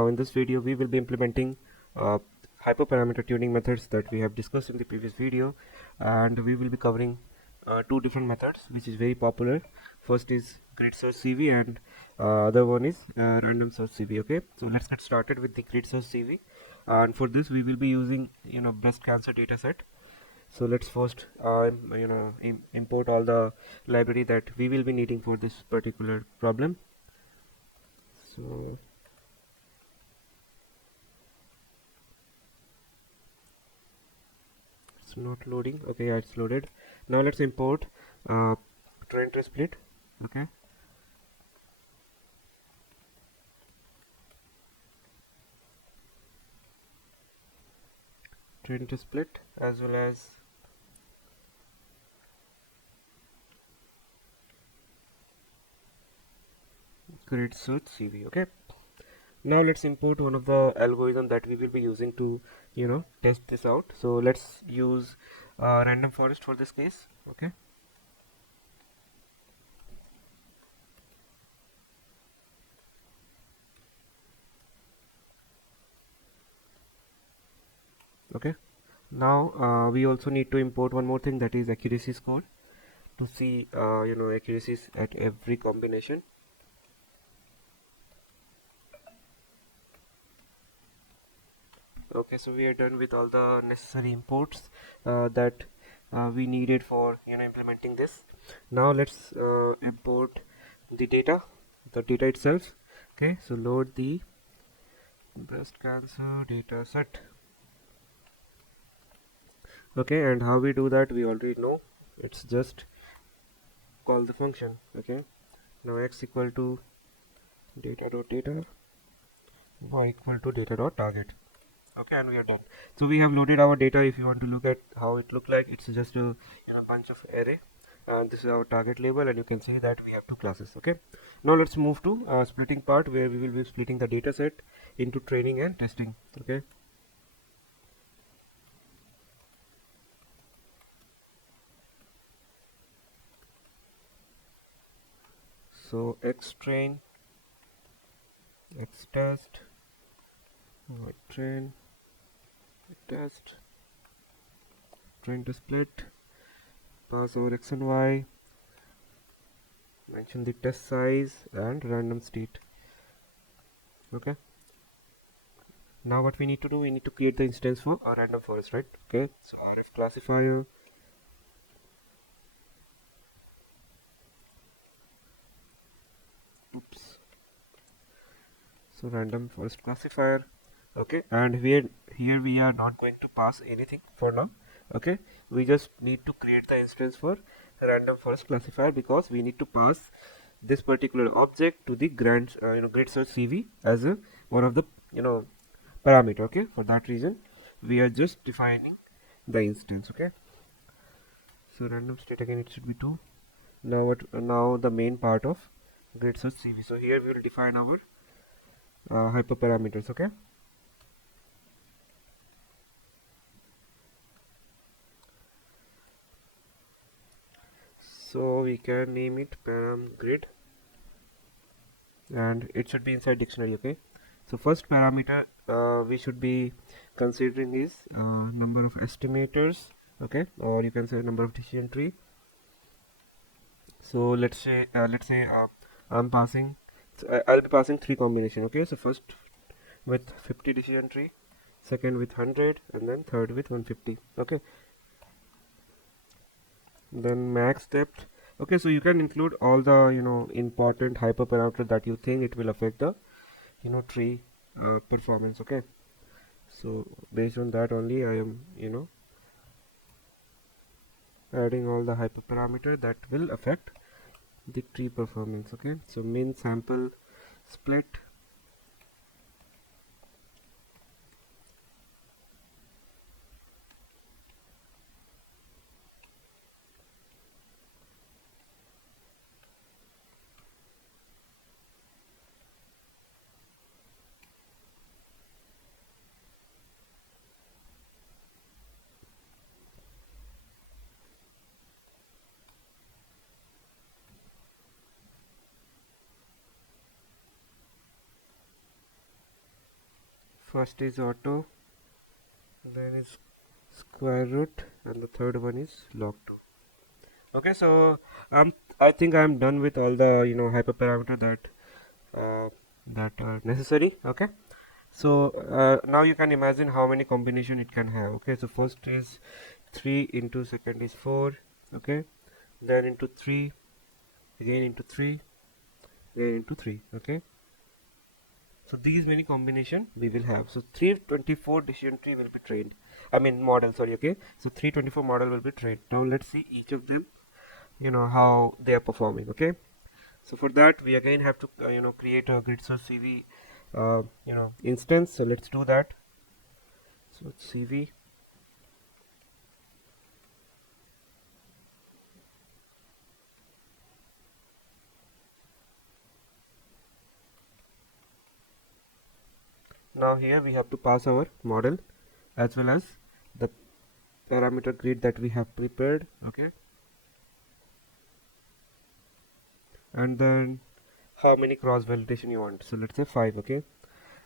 Now in this video we will be implementing hyperparameter tuning methods that we have discussed in the previous video, and we will be covering two different methods which is very popular. First is grid search CV and other one is random search CV. Okay, so let's get started with the grid search CV, and for this we will be using breast cancer dataset. So let's first import all the library that we will be needing for this particular problem. So it's not loading. Okay, yeah, it's loaded. Now let's import trend split. Okay, trend split as well as grid search CV. Okay, now let's import one of the algorithm that we will be using to test this out. So let's use random forest for this case. Okay, okay. Now we also need to import one more thing, that is accuracy score, to see accuracies at every combination. Okay, so we are done with all the necessary imports that we needed for implementing this. Now let's import the data itself. Okay, so load the breast cancer data set. Okay, and how we do that we already know. It's just call the function. Okay, now x equal to data.data, y equal to data.target. Okay, and we are done. So we have loaded our data. If you want to look at how it look like, it's just a bunch of array, and this is our target label, and you can see that we have two classes. Okay, now let's move to splitting part, where we will be splitting the data set into training and testing. Okay, so x train, x test, y train, test, train to split, pass over x and y, mention the test size and random state. Okay, now what we need to do, we need to create the instance for our random forest, right? Okay, so rf classifier, oops, so random forest classifier. Okay, and here we are not going to pass anything for now. Okay, we just need to create the instance for random forest classifier, because we need to pass this particular object to the grid search CV as a one of the parameter. Okay, for that reason we are just defining the instance. Okay, so random state, again it should be 2. Now now the main part of grid search CV. So here we will define our hyperparameters. Okay, so we can name it param grid, and it should be inside dictionary. Okay, so first parameter we should be considering is number of estimators. Okay, or you can say number of decision tree. So let's say I'm passing, so I'll be passing 3 combination. Okay, so first with 50 decision tree, second with 100, and then third with 150. Okay, then max depth. Okay, so you can include all the important hyperparameter that you think it will affect the tree performance. Okay, so based on that only I am adding all the hyperparameter that will affect the tree performance. Okay, so min sample split, First is auto, then is square root, and the third one is log 2. Okay, so I think I'm done with all the hyperparameter uh, that are necessary. Okay, so now you can imagine how many combination it can have. Okay, so first is 3 into second is 4. Okay, then into 3, again into 3, again into 3. Okay, so these many combination we will have. So 324 decision tree will be trained, I mean model, sorry. Okay, so 324 model will be trained. Now let's see each of them, how they are performing. Okay, so for that we again have to create a grid search CV instance. So let's do that. So it's CV. Now here we have to pass our model as well as the parameter grid that we have prepared. Okay, and then how many cross validation you want. So let's say 5. Okay,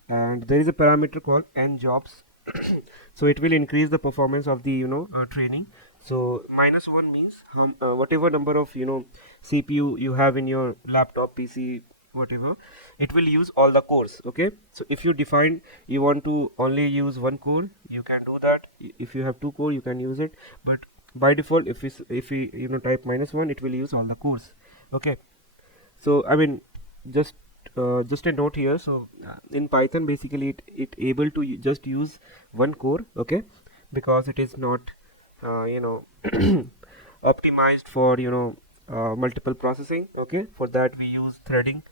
and there is a parameter called n jobs. So it will increase the performance of the training. So -1 means whatever number of CPU you have in your laptop, PC, whatever, it will use all the cores. Okay, so if you define you want to only use one core, you can do that. If you have two core, you can use it, but by default if we type -1, it will use all the cores. Okay, so I mean, just a note here. So in Python basically it able to just use one core. Okay, because it is not optimized for multiple processing. Okay, for that we use threading.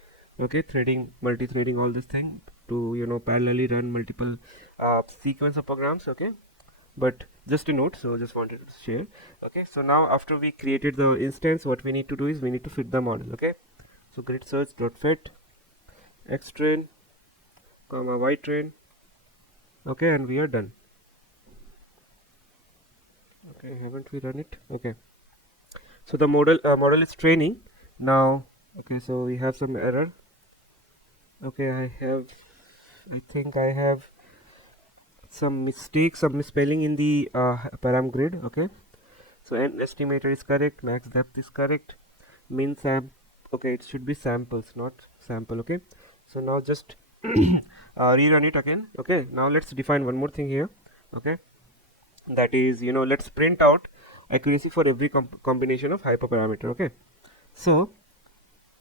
Okay, threading, multi-threading, all this thing to parallelly run multiple sequence of programs. Okay, but just a note, so just wanted to share. Okay, so now after we created the instance, what we need to do is we need to fit the model. Okay, so grid search dot fit x train comma y train. Okay, and we are done. Okay, haven't we run it? Okay, so the model is training now. Okay, so we have some error. Okay, I think I have some mistake, some misspelling in the param grid. Okay, so n estimator is correct, max depth is correct, mean okay, it should be samples, not sample. Okay, so now just rerun it again. Okay, now let's define one more thing here. Okay, that is let's print out accuracy for every combination of hyperparameter. Okay, so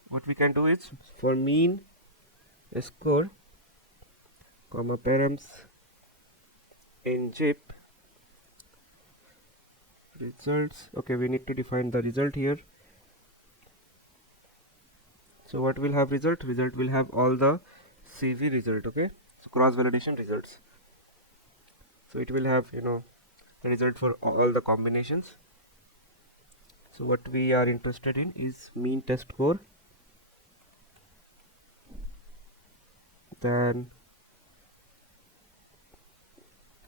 what we can do is for mean score comma params in zip results. Okay, we need to define the result here. So what will have result will have all the CV result. Okay, so cross validation results. So it will have the result for all the combinations. So what we are interested in is mean test score, then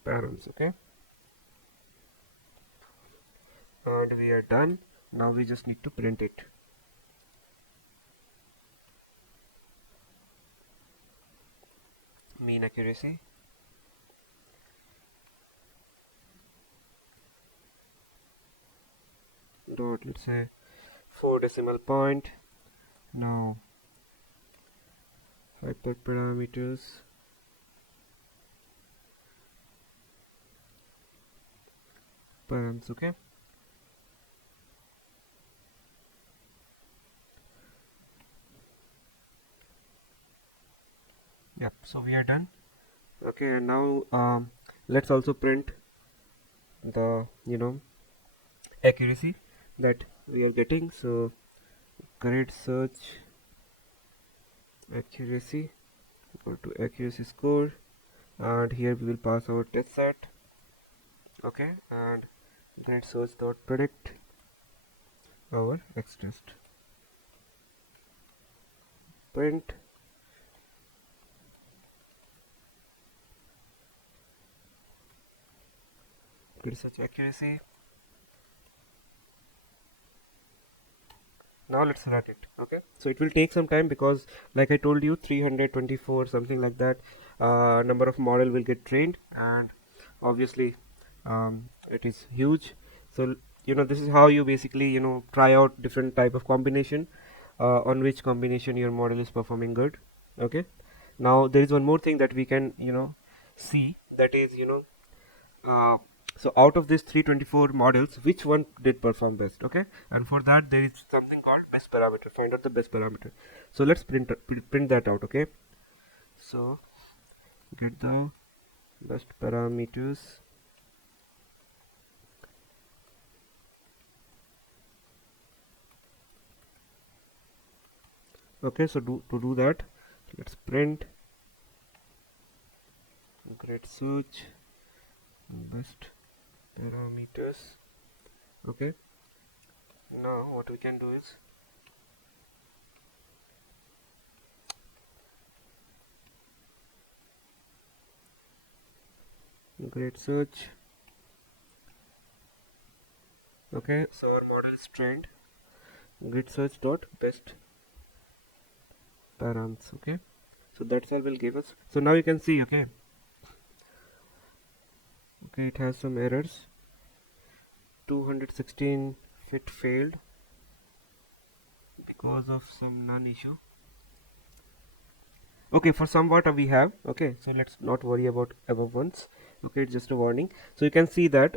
params. Okay, and we are done. Now we just need to print it. Mean accuracy dot, let's say 4 decimal point. Now hyperparameters params. Okay, yep, so we are done. Okay, and now let's also print the accuracy that we are getting. So grid search accuracy equal to accuracy score, and here we will pass our test set. Okay, and grid search dot predict our x test. Print grid search accuracy. Now let's run it. Okay, so it will take some time because like I told you 324 something like that number of model will get trained, and obviously it is huge. So this is how you basically try out different type of combination, on which combination your model is performing good. Okay, now there is one more thing that we can see, that is uh, so out of these 324 models, which one did perform best? Okay, and for that there is something called best parameter. Find out the best parameter. So let's print that out. Okay, so get the best parameters. Okay, so to do that, let's print grid search best parameters. Okay, now what we can do is grid search. Okay, so our model is trained grid search dot best params. Okay, so that's all will give us. So now you can see. Okay, it has some errors. 216 fit failed because of some non-issue. Okay, for somewhat we have. Okay, so let's not worry about above ones. Okay, it's just a warning. So you can see that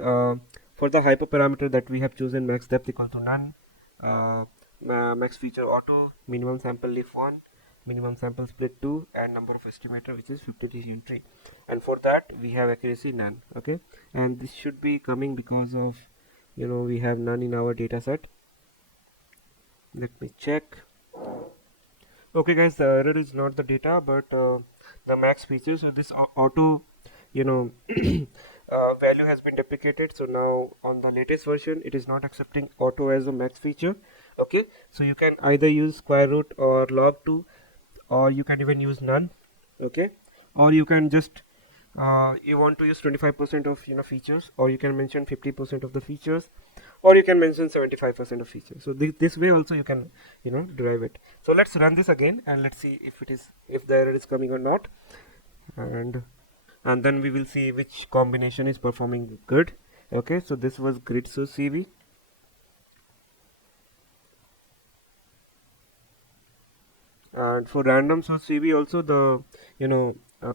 for the hyperparameter that we have chosen, max depth equal to none, max feature auto, minimum sample leaf 1, minimum sample split 2, and number of estimator, which is 50 decision tree. And for that we have accuracy none. Okay, and this should be coming because of we have none in our data set. Let me check. Okay guys, the error is not the data, but the max feature. So this auto value has been deprecated, so now on the latest version it is not accepting auto as a max feature. Okay, so you can either use square root or log 2, or you can even use none. Okay, or you can just you want to use 25% of features, or you can mention 50% of the features, or you can mention 75% of features. So this way also you can derive it. So let's run this again and let's see if the error is coming or not, and then we will see which combination is performing good. Okay, so this was grid source CV, and for random source CV also the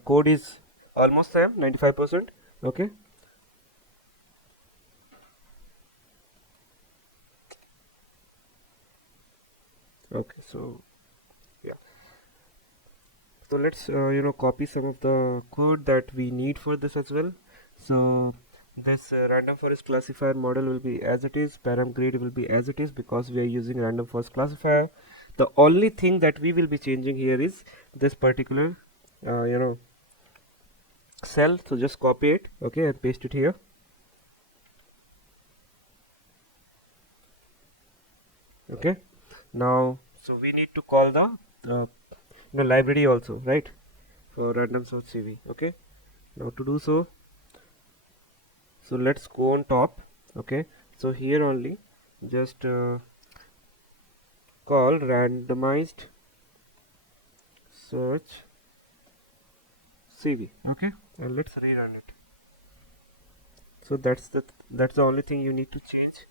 code is almost same, 95%. Okay, so yeah, so let's copy some of the code that we need for this as well. So this random forest classifier model will be as it is, param grade will be as it is, because we are using random forest classifier. The only thing that we will be changing here is this particular cell. So just copy it, okay, and paste it here. Okay, now so we need to call the library also, right, for random source CV. Okay, now to do so, let's go on top. Okay, so here only just call randomized search CV. Okay, and let's rerun it. So that's the only thing you need to change,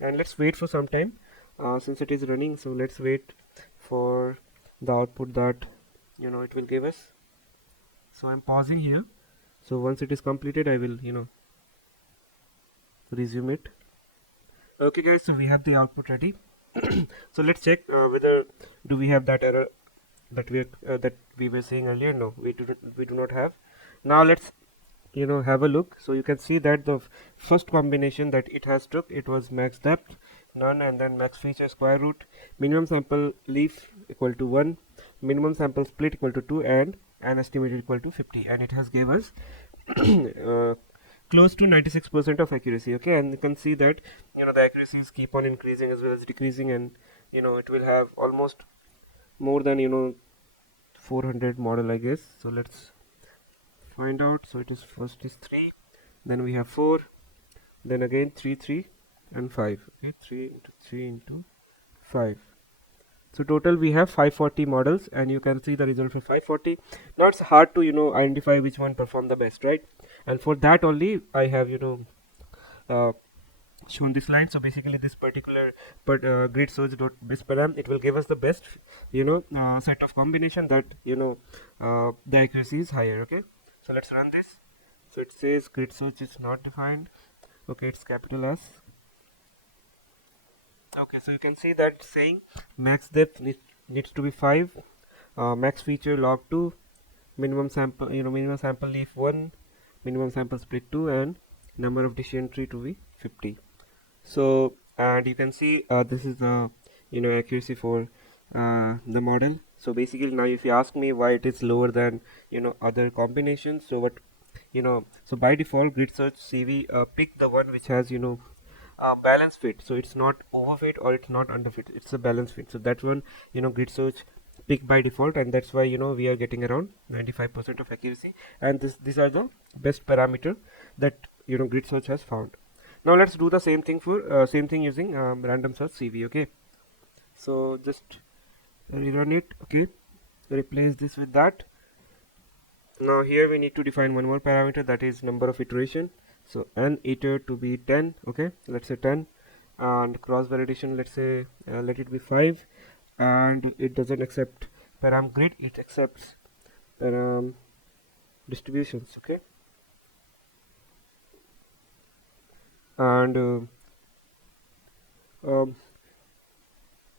and let's wait for some time since it is running. So let's wait for the output that it will give us. So I'm pausing here. So once it is completed, I will resume it. Okay guys, so we have the output ready. So let's check whether do we have that error that we were saying earlier. No, we do not have. Now let's have a look. So you can see that the first combination that it has took, it was max depth none, and then max feature square root, minimum sample leaf equal to 1, minimum sample split equal to 2, and an estimated equal to 50, and it has gave us close to 96% of accuracy. Okay, and you can see that the accuracies keep on increasing as well as decreasing, and it will have almost more than 400 model, I guess. So let's find out. So it is first is 3, then we have 4, then again 3 3 and 5. Okay, 3 into 3 into 5. So total we have 540 models, and you can see the result for 540. Now it's hard to identify which one perform the best, right? And for that only I have uh, shown this line. So basically this particular grid search dot best param, it will give us the best set of combination that the accuracy is higher. Okay, so let's run this. So it says grid search is not defined. Okay, it's capital S. Okay, so you can see that saying max depth needs to be 5, max feature log 2, minimum sample minimum sample leaf 1, minimum sample split 2, and number of decision tree to be 50. So and you can see this is the accuracy for the model. So basically now if you ask me why it is lower than other combinations, so what so by default grid search CV pick the one which has balance fit. So it's not overfit or it's not underfit, it's a balance fit. So that one grid search pick by default, and that's why we are getting around 95% of accuracy, and these are the best parameter that grid search has found. Now let's do the same thing for same thing using random search CV. Okay, so just rerun it. Okay, replace this with that. Now here we need to define one more parameter, that is number of iteration. So n iter to be 10. Okay, let's say 10, and cross validation, let's say let it be 5, and it doesn't accept param grid, it accepts param distributions. Okay, and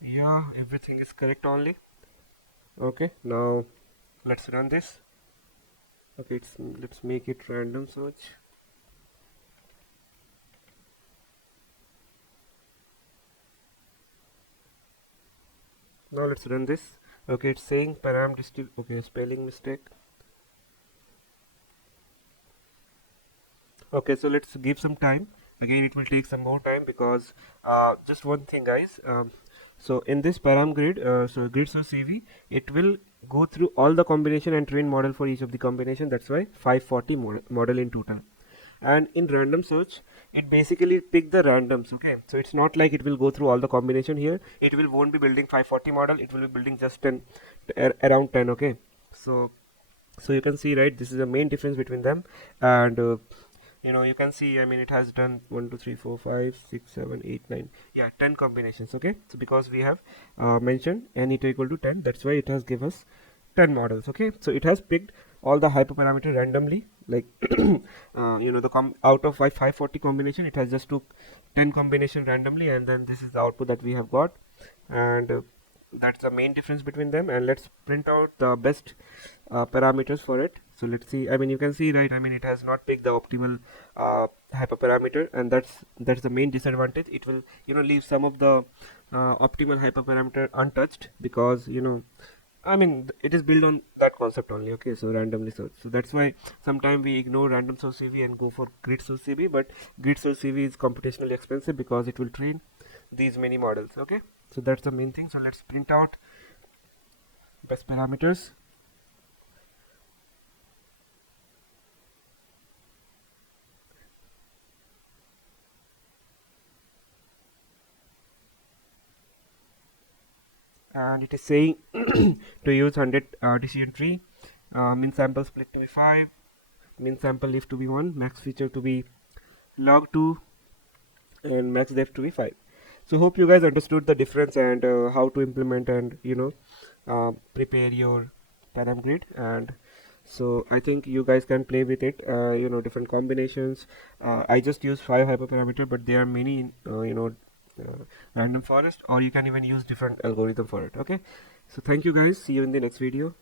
yeah, everything is correct only. Okay, now let's run this. Okay, let's make it random search. Now let's run this. Okay, it's saying param okay, spelling mistake. Okay, so let's give some time. Again, it will take some more time because just one thing, guys. So in this param grid, so grid search CV, it will go through all the combination and train model for each of the combination. That's why 540 model in total. And in random search, it basically pick the randoms. Okay, so it's not like it will go through all the combination here. It won't be building 540 model. It will be building just 10, around 10. Okay, so you can see, right, this is the main difference between them. And you can see, I mean, it has done 1 2 3 4 5 6 7 8 9, yeah, 10 combinations. Okay, so because we have mentioned n it equal to 10, that's why it has give us 10 models. Okay, so it has picked all the hyperparameter randomly, like the out of 540 combination, it has just took 10 combination randomly, and then this is the output that we have got. And that's the main difference between them. And let's print out the best parameters for it. So let's see, I mean, you can see, right, I mean, it has not picked the optimal hyperparameter, and that's the main disadvantage. It will leave some of the optimal hyperparameter untouched, because I mean, it is built on that concept only. Okay, so randomly search. So that's why sometimes we ignore random source CV and go for grid source CV. But grid source CV is computationally expensive because it will train these many models. Okay, so that's the main thing. So let's print out best parameters. And it is saying to use 100 decision tree, min sample split to be 5, min sample leaf to be 1, max feature to be log 2, and max depth to be 5. So hope you guys understood the difference and how to implement and prepare your param grid. And so I think you guys can play with it, different combinations. I just use 5 hyperparameter, but there are many random forest, or you can even use different algorithm for it. Okay, so thank you guys, see you in the next video.